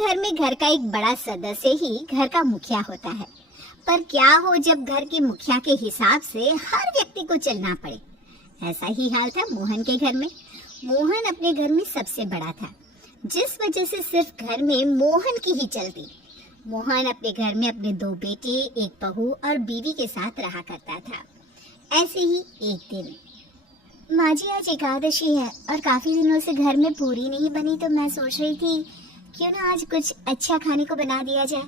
घर में घर का एक बड़ा सदस्य ही घर का मुखिया होता है। पर क्या हो जब घर के मुखिया के हिसाब से हर व्यक्ति को चलना पड़े। ऐसा ही हाल था मोहन के घर में। मोहन अपने घर में सबसे बड़ा था, जिस वजह से सिर्फ घर में मोहन की ही चलती। मोहन अपने घर में अपने 2 बेटे, एक बहू और बीवी के साथ रहा करता था। ऐसे ही एक दिन, माँ जी आज एकादशी है और काफी दिनों से घर में पूरी नहीं बनी, तो मैं सोच रही थी क्यों ना आज कुछ अच्छा खाने को बना दिया जाए।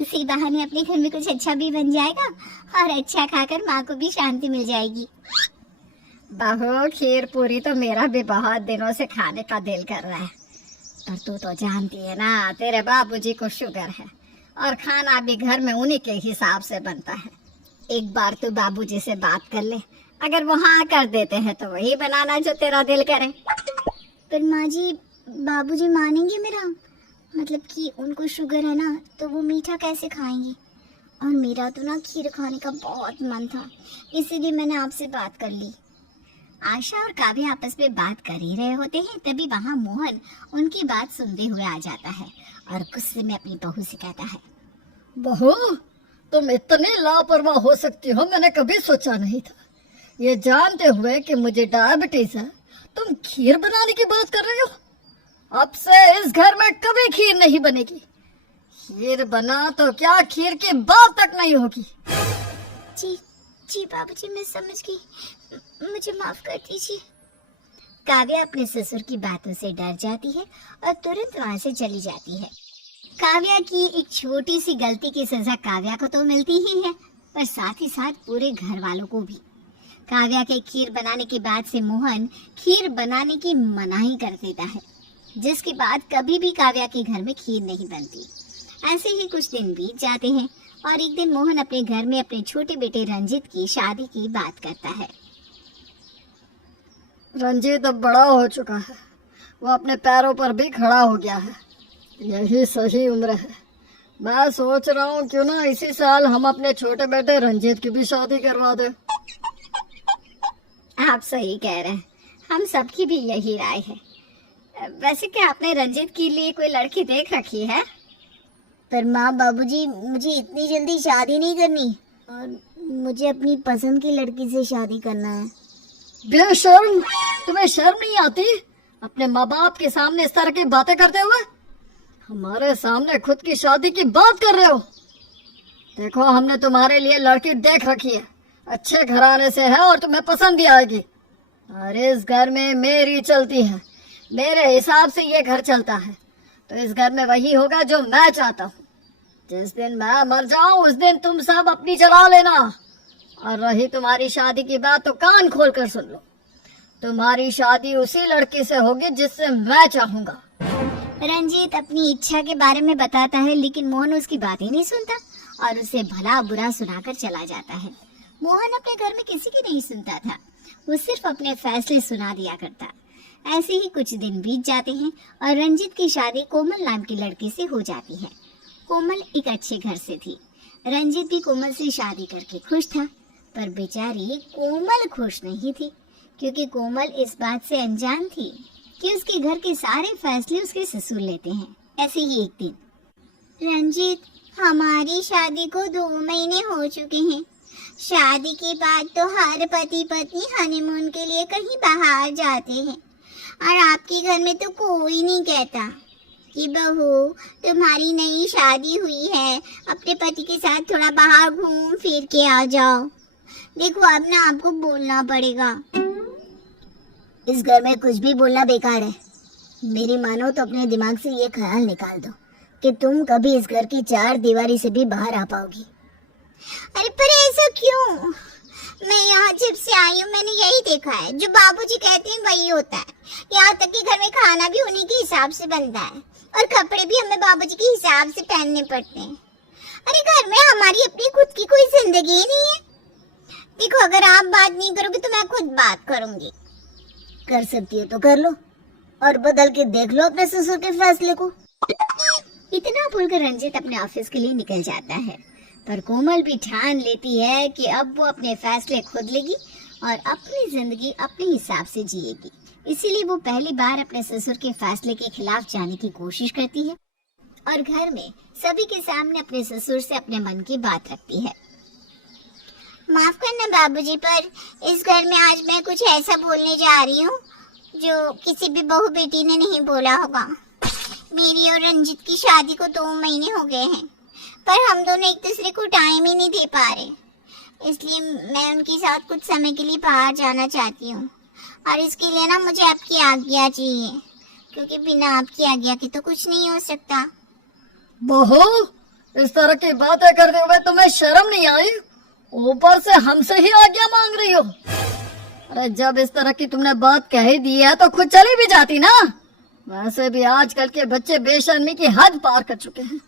इसी बहाने अपने घर में कुछ अच्छा भी बन जाएगा और अच्छा खाकर माँ को भी शांति मिल जाएगी। बहू, खीर पूरी तो मेरा भी बहुत दिनों से खाने का दिल कर रहा है, पर तू तो जानती है ना तेरे बाबूजी को शुगर है और खाना भी घर में उन्हीं के हिसाब से बनता है। एक बार तू बाबूजी से बात कर ले, अगर वो हाँ कर देते हैं तो वही बनाना जो तेरा दिल करे। पर माँ जी, बाबूजी मानेंगे मेरा? मतलब कि उनको शुगर है ना, तो वो मीठा कैसे खाएंगे? और मेरा तो ना खीर खाने का बहुत मन था, इसीलिए मैंने आपसे बात कर ली। आशा और काव्य आपस में बात कर ही रहे होते हैं, तभी वहाँ मोहन उनकी बात सुनते हुए आ जाता है और गुस्से में अपनी बहू से कहता है, बहू, तुम इतनी लापरवाह हो सकती हो मैंने कभी सोचा नहीं था। ये जानते हुए कि मुझे डायबिटीज है, तुम खीर बनाने की बात कर रही हो। अब से इस घर में कभी खीर नहीं बनेगी। खीर बना तो क्या, खीर की बात तक नहीं होगी। जी जी बाबूजी, मैं समझ गई, मुझे माफ कर दीजिए। काव्या अपने ससुर की बातों से डर जाती है और तुरंत वहाँ से चली जाती है। काव्या की एक छोटी सी गलती की सजा काव्या को तो मिलती ही है, पर साथ ही साथ पूरे घर वालों को भी। काव्या के खीर बनाने के बाद से मोहन खीर बनाने की मनाही कर देता है, जिसके बाद कभी भी काव्या के घर में खीर नहीं बनती। ऐसे ही कुछ दिन बीत जाते हैं और एक दिन मोहन अपने घर में अपने छोटे बेटे रंजित की शादी की बात करता है। रंजीत अब बड़ा हो चुका है, वो अपने पैरों पर भी खड़ा हो गया है। यही सही उम्र है। मैं सोच रहा हूँ क्यों ना इसी साल हम अपने छोटे बेटे रंजीत की भी शादी करवा दें। आप सही कह रहे हैं, हम सबकी भी यही राय है। वैसे क्या आपने रंजीत के लिए कोई लड़की देख रखी है? पर माँ बाबूजी, मुझे इतनी जल्दी शादी नहीं करनी और मुझे अपनी पसंद की लड़की से शादी करना है। बेशर्म, तुम्हें शर्म नहीं आती अपने माँ बाप के सामने इस तरह की बातें करते हुए? हमारे सामने खुद की शादी की बात कर रहे हो। देखो, हमने तुम्हारे लिए लड़की देख रखी है, अच्छे घराने से है और तुम्हें पसंद भी आएगी। और इस घर में मेरी चलती है, मेरे हिसाब से ये घर चलता है, तो इस घर में वही होगा जो मैं चाहता हूँ। जिस दिन मैं मर जाऊं उस दिन तुम सब अपनी चला लेना। और रही तुम्हारी शादी की बात, तो कान खोल कर सुन लो। तुम्हारी शादी उसी लड़की से होगी जिससे मैं चाहूंगा। रंजीत अपनी इच्छा के बारे में बताता है, लेकिन मोहन उसकी बात ही नहीं सुनता और उसे भला बुरा सुनाकर चला जाता है। मोहन अपने घर में किसी की नहीं सुनता था, वो सिर्फ अपने फैसले सुना दिया करता। ऐसे ही कुछ दिन बीत जाते हैं और रंजीत की शादी कोमल नाम की लड़की से हो जाती है। कोमल एक अच्छे घर से थी। रंजीत भी कोमल से शादी करके खुश था, पर बेचारी कोमल खुश नहीं थी, क्योंकि कोमल इस बात से अनजान थी कि उसके घर के सारे फैसले उसके ससुर लेते हैं। ऐसे ही एक दिन, रंजीत, हमारी शादी को 2 महीने हो चुके हैं। शादी के बाद तो हर पति पत्नी हनीमून के लिए कहीं बाहर जाते हैं और आपके घर में तो कोई नहीं कहता कि बहू, तुम्हारी नई शादी हुई है, अपने पति के साथ थोड़ा बाहर घूम फिर के आ जाओ। देखो, अब ना आपको बोलना पड़ेगा। इस घर में कुछ भी बोलना बेकार है। मेरी मानो तो अपने दिमाग से ये ख्याल निकाल दो कि तुम कभी इस घर की 4 दीवारी से भी बाहर आ पाओगी। अरे पर ऐसा क्यों? मैं यहाँ जब से आई हूँ मैंने यही देखा है, जो बाबूजी कहते हैं वही होता है। यहाँ तक कि घर में खाना भी उन्हीं के हिसाब से बनता है और कपड़े भी हमें बाबूजी के हिसाब से पहनने पड़ते हैं। अरे घर में हमारी अपनी खुद की कोई जिंदगी ही नहीं है। देखो, अगर आप बात नहीं करोगे तो मैं खुद बात करूंगी। कर सकती है तो कर लो और बदल के देख लो अपने ससुर के फैसले को। इतना बोलकर रंजीत अपने ऑफिस के लिए निकल जाता है, पर कोमल भी ठान लेती है कि अब वो अपने फैसले खुद लेगी और अपनी जिंदगी अपने हिसाब से जिएगी। इसीलिए वो पहली बार अपने ससुर के फैसले के खिलाफ जाने की कोशिश करती है और घर में सभी के सामने अपने ससुर से अपने मन की बात रखती है। माफ करना बाबूजी, पर इस घर में आज मैं कुछ ऐसा बोलने जा रही हूँ जो किसी भी बहू बेटी ने नहीं बोला होगा। मेरी और रंजित की शादी को 2 महीने हो गए हैं, पर हम दोनों एक दूसरे को टाइम ही नहीं दे पा रहे। इसलिए मैं उनके साथ कुछ समय के लिए बाहर जाना चाहती हूँ, और इसके लिए ना मुझे आपकी आज्ञा चाहिए, क्योंकि बिना आपकी आज्ञा के तो कुछ नहीं हो सकता। बहू, इस तरह की बातें करते हुए तुम्हें शर्म नहीं आई? ऊपर से हमसे ही आज्ञा मांग रही हो। अरे जब इस तरह की तुमने बात कह ही दी है तो खुद चली भी जाती ना। वैसे भी आजकल के बच्चे बेशर्मी की हद पार कर चुके हैं।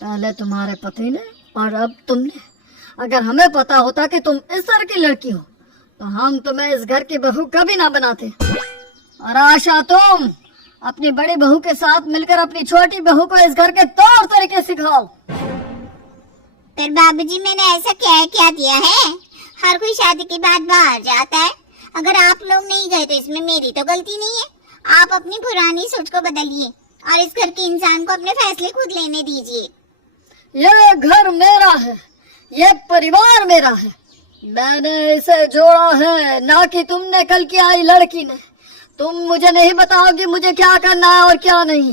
पहले तुम्हारे पति ने और अब तुमने। अगर हमें पता होता कि तुम इस तरह की लड़की हो तो हम तुम्हें इस घर की बहू कभी ना बनाते। और आशा, तुम अपनी बड़ी बहू के साथ मिलकर अपनी छोटी बहू को इस घर के तौर तरीके सिखाओ। पर बाबूजी, मैंने ऐसा क्या दिया है? हर कोई शादी के बाद बाहर जाता है। अगर आप लोग नहीं गए तो इसमें मेरी तो गलती नहीं है। आप अपनी पुरानी सोच को बदलिए और इस घर के इंसान को अपने फैसले खुद लेने दीजिए। यह घर मेरा है, ये परिवार मेरा है। मैंने इसे जोड़ा है, ना कि तुमने कल की आई लड़की ने। तुम मुझे नहीं बताओगी मुझे क्या करना है और क्या नहीं।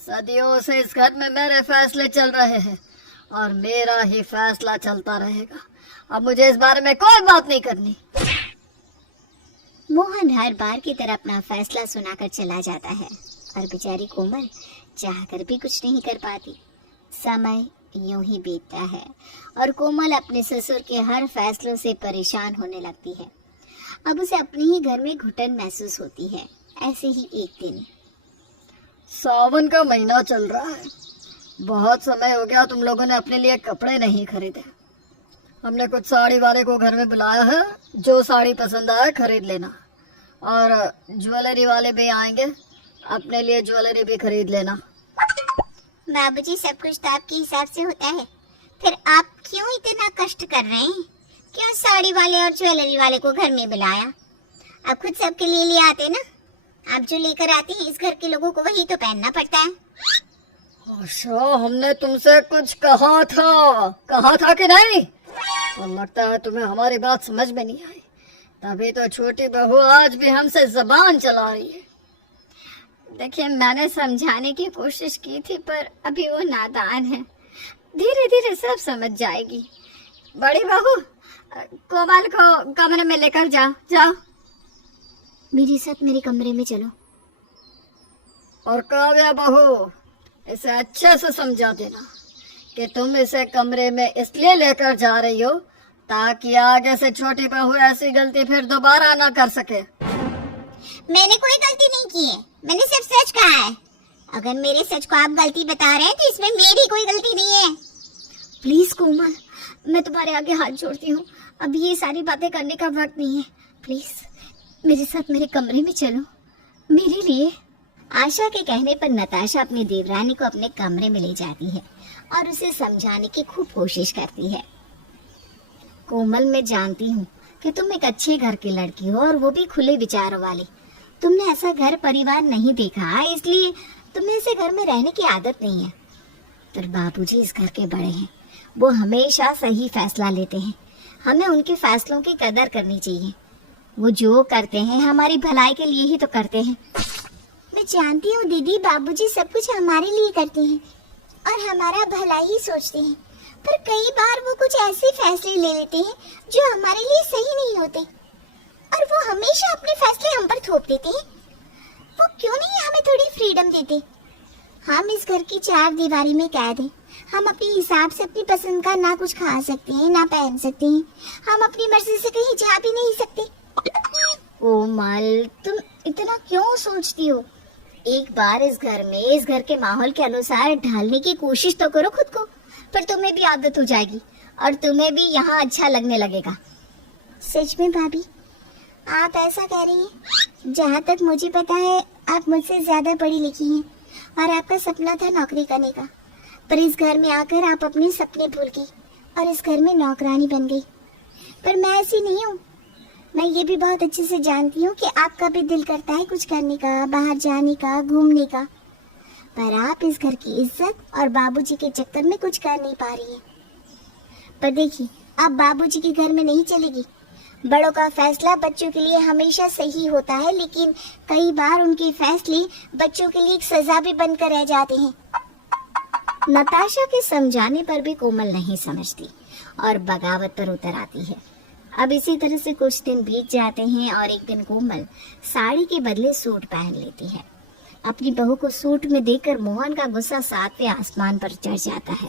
सदियों से इस घर में मेरे फैसले चल रहे हैं और मेरा ही फैसला चलता रहेगा। अब मुझे इस बारे में कोई बात नहीं करनी। मोहन हर बार की तरह अपना फैसला सुनाकर चला जाता है और बेचारी कोमल चाहकर भी कुछ नहीं कर पाती। समय यूं ही बीतता है और कोमल अपने ससुर के हर फैसलों से परेशान होने लगती है। अब उसे अपने ही घर में घुटन महसूस होती है। ऐसे ही एक दिन, सावन का महीना चल रहा है। बहुत समय हो गया तुम लोगों ने अपने लिए कपड़े नहीं खरीदे। हमने कुछ साड़ी वाले को घर में बुलाया है, जो साड़ी पसंद आए खरीद लेना। और ज्वेलरी वाले भी आएंगे, अपने लिए ज्वेलरी भी खरीद लेना। बाबूजी, सब कुछ तो आपके हिसाब से होता है, फिर आप क्यों इतना कष्ट कर रहे हैं? क्यों साड़ी वाले और ज्वेलरी वाले को घर में बुलाया? आप खुद सबके लिए ले आते ना। आप जो लेकर आते हैं इस घर के लोगों को वही तो पहनना पड़ता है। अच्छा, हमने तुमसे कुछ कहा था कि नहीं? तो लगता है तुम्हें हमारी बात समझ में नहीं आई। तभी तो छोटी बहू आज भी हमसे जबान चला रही है। देखिए, मैंने समझाने की कोशिश की थी, पर अभी वो नादान है। धीरे धीरे सब समझ जाएगी। बड़ी बहू, कोमल को कमरे में लेकर जाओ। मेरे साथ मेरे कमरे में चलो। और काव्या बहू, इसे अच्छे से समझा देना कि तुम इसे कमरे में इसलिए लेकर जा रही हो ताकि आगे से छोटी बहू ऐसी गलती फिर दोबारा ना कर सके। मैंने कोई गलती नहीं की है, मैंने सिर्फ सच कहा है। अगर मेरे सच को आप गलती बता रहे हैं तो इसमें मेरी कोई गलती नहीं है। प्लीज कोमल, मैं तुम्हारे आगे हाथ जोड़ती हूँ, अब ये सारी बातें करने का वक्त नहीं है। प्लीज मेरे साथ मेरे कमरे में चलो, मेरे लिए। आशा के कहने पर नताशा अपनी देवरानी को अपने कमरे में ले जाती है और उसे समझाने की खूब कोशिश करती है। कोमल, मैं जानती हूँ कि तुम एक अच्छे घर की लड़की हो और वो भी खुले विचारों वाली। तुमने ऐसा घर परिवार नहीं देखा, इसलिए तुम्हें ऐसे घर में रहने की आदत नहीं है। पर बाबूजी इस घर के बड़े हैं, वो हमेशा सही फैसला लेते हैं। हमें उनके फैसलों की कदर करनी चाहिए। वो जो करते हैं हमारी भलाई के लिए ही तो करते हैं। मैं जानती हूँ दीदी, बाबूजी सब कुछ हमारे लिए करते हैं और हमारा भला ही सोचते हैं, पर कई बार वो कुछ ऐसे फैसले ले लेते हैं जो हमारे लिए सही नहीं होते और वो हमेशा अपने फैसले हम पर थोप देते हैं। वो क्यों नहीं हमें थोड़ी फ्रीडम देते? हम इस घर की 4 दीवारी में कैद हैं। हम अपने हिसाब से अपनी पसंद का ना कुछ खा सकते हैं, ना पहन सकते हैं। हम अपनी मर्जी से कहीं जा भी नहीं सकते। कोमल, तुम इतना क्यों सोचती हो? एक बार इस घर के माहौल के अनुसार ढालने की कोशिश तो करो खुद को, पर तुम्हें भी आदत हो जाएगी और तुम्हें भी यहाँ अच्छा लगने लगेगा। सच में भाभी, आप ऐसा कह रही हैं? जहाँ तक मुझे पता है आप मुझसे ज्यादा पढ़ी लिखी हैं और आपका सपना था नौकरी करने का, पर इस घर में आकर आप अपने सपने भूल गई और इस घर में नौकरानी बन गई। पर मैं ऐसी नहीं हूँ। मैं ये भी बहुत अच्छे से जानती हूँ कि आपका भी दिल करता है कुछ करने का, बाहर जाने का, घूमने का। पर आप इस घर की इज्जत और बाबूजी के चक्कर में कुछ कर नहीं पा रही है। पर देखिए, अब बाबूजी के घर में नहीं चलेगी। बड़ों का फैसला बच्चों के लिए हमेशा सही होता है, लेकिन कई बार उनके फैसले बच्चों के लिए एक सजा भी बनकर रह जाते हैं। नताशा के समझाने पर भी कोमल नहीं समझती और बगावत पर उतर आती है। अब इसी तरह से कुछ दिन बीत जाते हैं और एक दिन कोमल साड़ी के बदले सूट पहन लेती है। अपनी बहू को सूट में देखकर मोहन का गुस्सा सातवें आसमान पर चढ़ जाता है।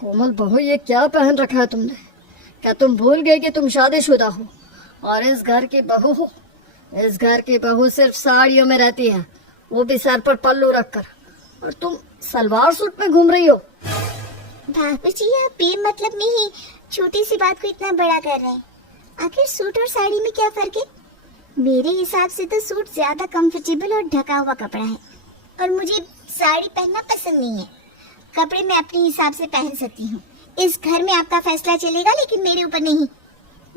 कोमल बहू, ये क्या पहन रखा है तुमने? क्या तुम भूल गए कि तुम शादीशुदा हो और इस घर की बहू हो? इस घर की बहू सिर्फ साड़ियों में रहती है, वो भी सर पर पल्लू रखकर, और तुम सलवार सूट में घूम रही हो। बाबूजी, आप बेमतलब नहीं छोटी सी बात को इतना बड़ा कर रहे हैं। आखिर सूट और साड़ी में क्या फर्क है? मेरे हिसाब से तो सूट ज्यादा कंफर्टेबल और ढका हुआ कपड़ा है, और मुझे साड़ी पहनना पसंद नहीं है। कपड़े मैं अपने हिसाब से पहन सकती हूँ। इस घर में आपका फैसला चलेगा, लेकिन मेरे ऊपर नहीं।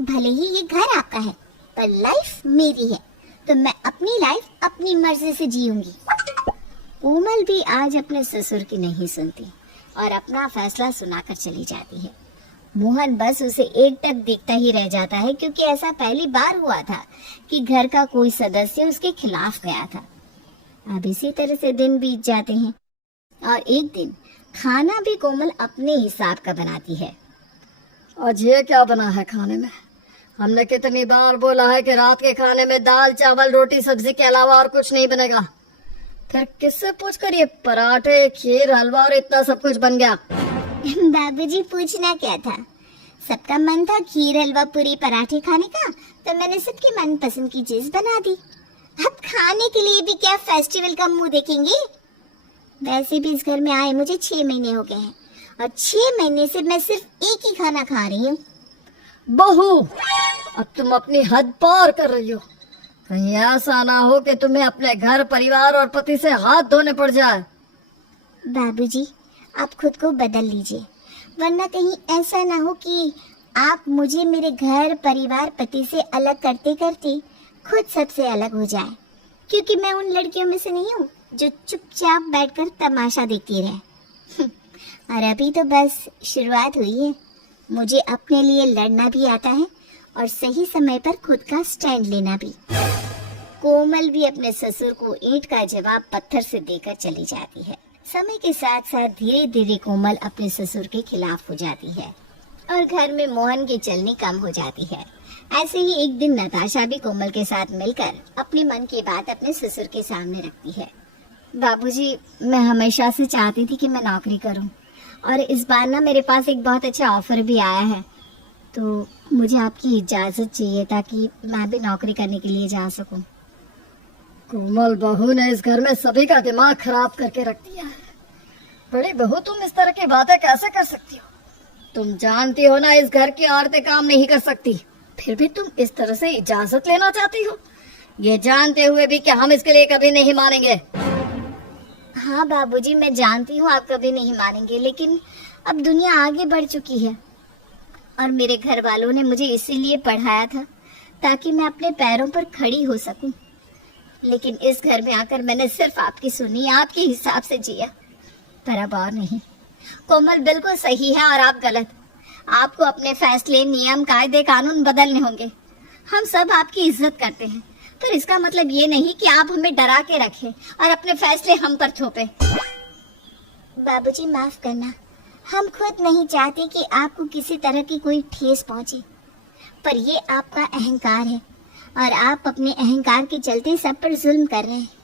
भले ही ये घर आपका है, पर लाइफ मेरी है, तो मैं अपनी लाइफ अपनी मर्जी से जीऊंगी। कोमल भी आज अपने ससुर की नहीं सुनती और अपना फैसला सुनाकर चली जाती है। मोहन बस उसे एकटक देखता ही रह जाता है, क्योंकि ऐसा पहली बार हुआ था कि घर का कोई सदस्य उसके खिलाफ गया था। अब इसी तरह से दिन बीत जाते हैं और एक दिन खाना भी कोमल अपने हिसाब का बनाती है। आज ये क्या बना है खाने में? हमने कितनी बार बोला है कि रात के खाने में दाल चावल रोटी सब्जी के अलावा और कुछ नहीं बनेगा। फिर किससे पूछकर ये पराठे खीर हलवा और इतना सब कुछ बन गया? बाबूजी, पूछना क्या था? सबका मन था खीर हलवा पूरी पराठे खाने का, तो मैंने सबकी मनपसंद की चीज बना दी। अब खाने के लिए भी क्या फेस्टिवल का मुंह देखेंगे? वैसे भी इस घर में आए मुझे 6 महीने हो गए हैं और 6 महीने से मैं सिर्फ एक ही खाना खा रही हूँ। बहू, अब तुम अपनी हद पार कर रही हो। कहीं ऐसा ना हो कि तुम्हें अपने घर परिवार और पति से हाथ धोने पड़ जाए। बाबूजी, आप खुद को बदल लीजिए, वरना कहीं ऐसा ना हो कि आप मुझे मेरे घर परिवार पति से अलग करते करते खुद सबसे अलग हो जाए, क्योंकि मैं उन लड़कियों में से नहीं हूँ जो चुपचाप बैठकर तमाशा देखती रहे। और अभी तो बस शुरुआत हुई है। मुझे अपने लिए लड़ना भी आता है और सही समय पर खुद का स्टैंड लेना भी। कोमल भी अपने ससुर को ईंट का जवाब पत्थर से देकर चली जाती है। समय के साथ साथ धीरे धीरे कोमल अपने ससुर के खिलाफ हो जाती है और घर में मोहन की चलनी कम हो जाती है। ऐसे ही एक दिन नताशा भी कोमल के साथ मिलकर अपने मन की बात अपने ससुर के सामने रखती है। बाबूजी, मैं हमेशा से चाहती थी कि मैं नौकरी करूं, और इस बार ना मेरे पास एक बहुत अच्छा ऑफर भी आया है, तो मुझे आपकी इजाजत चाहिए ताकि मैं भी नौकरी करने के लिए जा सकूं। कोमल बहू ने इस घर में सभी का दिमाग खराब करके रख दिया है। बड़ी बहू, तुम इस तरह की बातें कैसे कर सकती हो? तुम जानती हो ना, इस घर की औरतें काम नहीं कर सकती, फिर भी तुम इस तरह से इजाजत लेना चाहती हो, ये जानते हुए भी कि हम इसके लिए कभी नहीं मानेंगे। हाँ बाबूजी, मैं जानती हूँ आप कभी नहीं मानेंगे, लेकिन अब दुनिया आगे बढ़ चुकी है और मेरे घर वालों ने मुझे इसीलिए पढ़ाया था ताकि मैं अपने पैरों पर खड़ी हो सकूं। लेकिन इस घर में आकर मैंने सिर्फ आपकी सुनी, आपके हिसाब से जिया, पर अब और नहीं। कोमल बिल्कुल सही है और आप गलत। आपको अपने फैसले, नियम, कायदे, कानून बदलने होंगे। हम सब आपकी इज्जत करते हैं, पर इसका मतलब ये नहीं कि आप हमें डरा के रखें और अपने फैसले हम पर थोपे। बाबूजी, माफ करना, हम खुद नहीं चाहते कि आपको किसी तरह की कोई ठेस पहुंचे, पर ये आपका अहंकार है और आप अपने अहंकार के चलते सब पर जुल्म कर रहे हैं।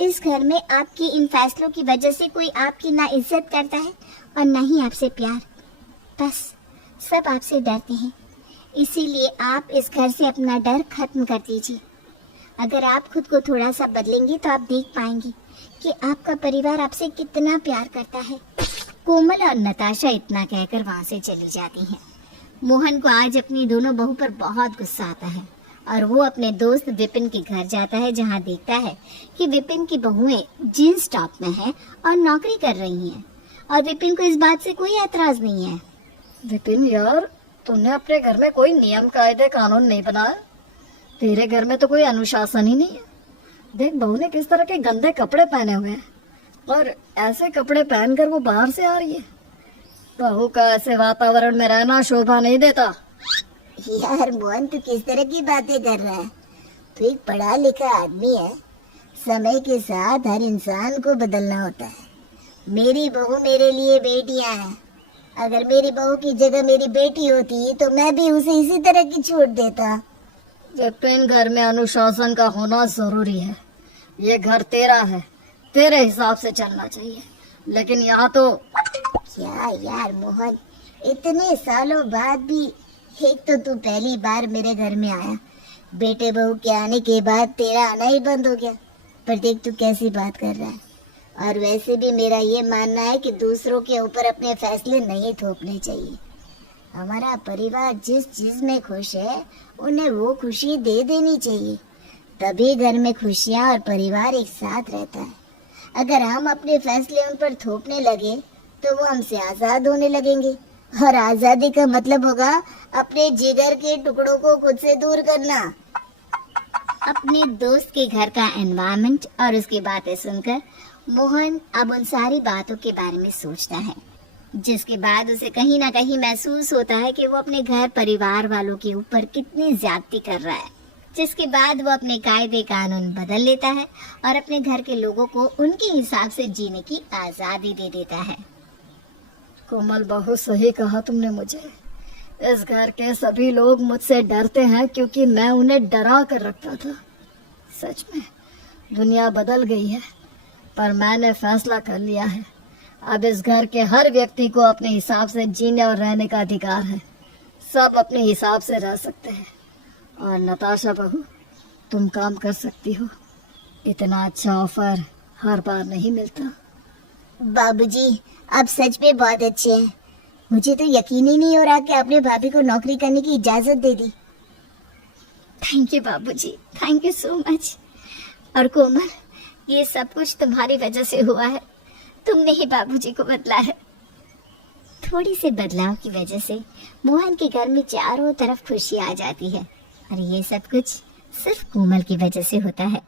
इस घर में आपके इन फैसलों की वजह से कोई आपकी ना इज्जत करता है और ना ही आपसे प्यार। बस सब आपसे डरते हैं, इसीलिए आप इस घर से अपना डर खत्म कर दीजिए। अगर आप खुद को थोड़ा सा बदलेंगे तो आप देख पाएंगे कि आपका परिवार आपसे कितना प्यार करता है। कोमल और नताशा इतना कहकर वहाँ से चली जाती हैं। मोहन को आज अपनी दोनों बहू पर बहुत गुस्सा आता है और वो अपने दोस्त विपिन के घर जाता है, जहाँ देखता है कि विपिन की बहुएं जींस टॉप में हैं और नौकरी कर रही हैं और विपिन को इस बात से कोई ऐतराज नहीं है। विपिन यार, तुमने अपने घर में कोई नियम कायदे कानून नहीं बनाया? तेरे घर में तो कोई अनुशासन ही नहीं है। देख बहू ने किस तरह के गंदे कपड़े पहने हुए हैं, और ऐसे कपड़े पहनकर वो बाहर से आ रही है। बहू का ऐसे वातावरण में रहना शोभा नहीं देता। यार मोहन, तू किस तरह की बातें कर रहा है? तू एक पढ़ा लिखा आदमी है। समय के साथ हर इंसान को बदलना होता है। मेरी बहू मेरे लिए बेटियां हैं। अगर मेरी बहू की जगह मेरी बेटी होती तो मैं भी उसे इसी तरह की छूट देता। विपिन, घर में अनुशासन का होना जरूरी है। ये घर तेरा है, तेरे हिसाब से चलना चाहिए। लेकिन यहाँ तो क्या यार मोहन, इतने सालों बाद भी एक तो तू पहली बार मेरे घर में आया, बेटे बहू के आने के बाद तेरा आना ही बंद हो गया। पर देख तू कैसी बात कर रहा है। और वैसे भी मेरा ये मानना है कि दूसरों के ऊपर अपने फैसले नहीं थोपने चाहिए। हमारा परिवार जिस चीज में खुश है उन्हें वो खुशी दे देनी चाहिए। तभी घर में खुशियाँ और परिवार एक साथ रहता है। अगर हम अपने फैसले उन पर थोपने लगे तो वो हमसे आजाद होने लगेंगे। और आजादी का मतलब होगा अपने जिगर के टुकड़ों को खुद से दूर करना। अपने दोस्त के घर का एनवायरनमेंट और उसकी बातें सुनकर मोहन अब उन सारी बातों के बारे में सोचता है, जिसके बाद उसे कहीं ना कहीं महसूस होता है कि वो अपने घर परिवार वालों के ऊपर कितनी ज्यादती कर रहा है। जिसके बाद वो अपने कायदे कानून बदल लेता है और अपने घर के लोगों को उनके हिसाब से जीने की आजादी दे देता है। कोमल, बहुत सही कहा तुमने मुझे। इस घर के सभी लोग मुझसे डरते हैं क्योंकि मैं उन्हें डरा कर रखता था। सच में दुनिया बदल गई है, पर मैंने फैसला कर लिया है। अब इस घर के हर व्यक्ति को अपने हिसाब से जीने और रहने का अधिकार है। सब अपने हिसाब से रह सकते हैं। और नताशा बहू, तुम काम कर सकती हो। इतना अच्छा ऑफर हर बार नहीं मिलता। बाबूजी, आप सच में बहुत अच्छे हैं। मुझे तो यकीन ही नहीं हो रहा कि आपने भाभी को नौकरी करने की इजाजत दे दी। थैंक यू बाबूजी, थैंक यू सो मच। और कोमल, ये सब कुछ तुम्हारी वजह से हुआ है। तुमने ही बाबूजी को बदला है। थोड़ी से बदलाव की वजह से मोहन के घर में चारों तरफ खुशी आ जाती है। और ये सब कुछ सिर्फ कोमल की वजह से होता है।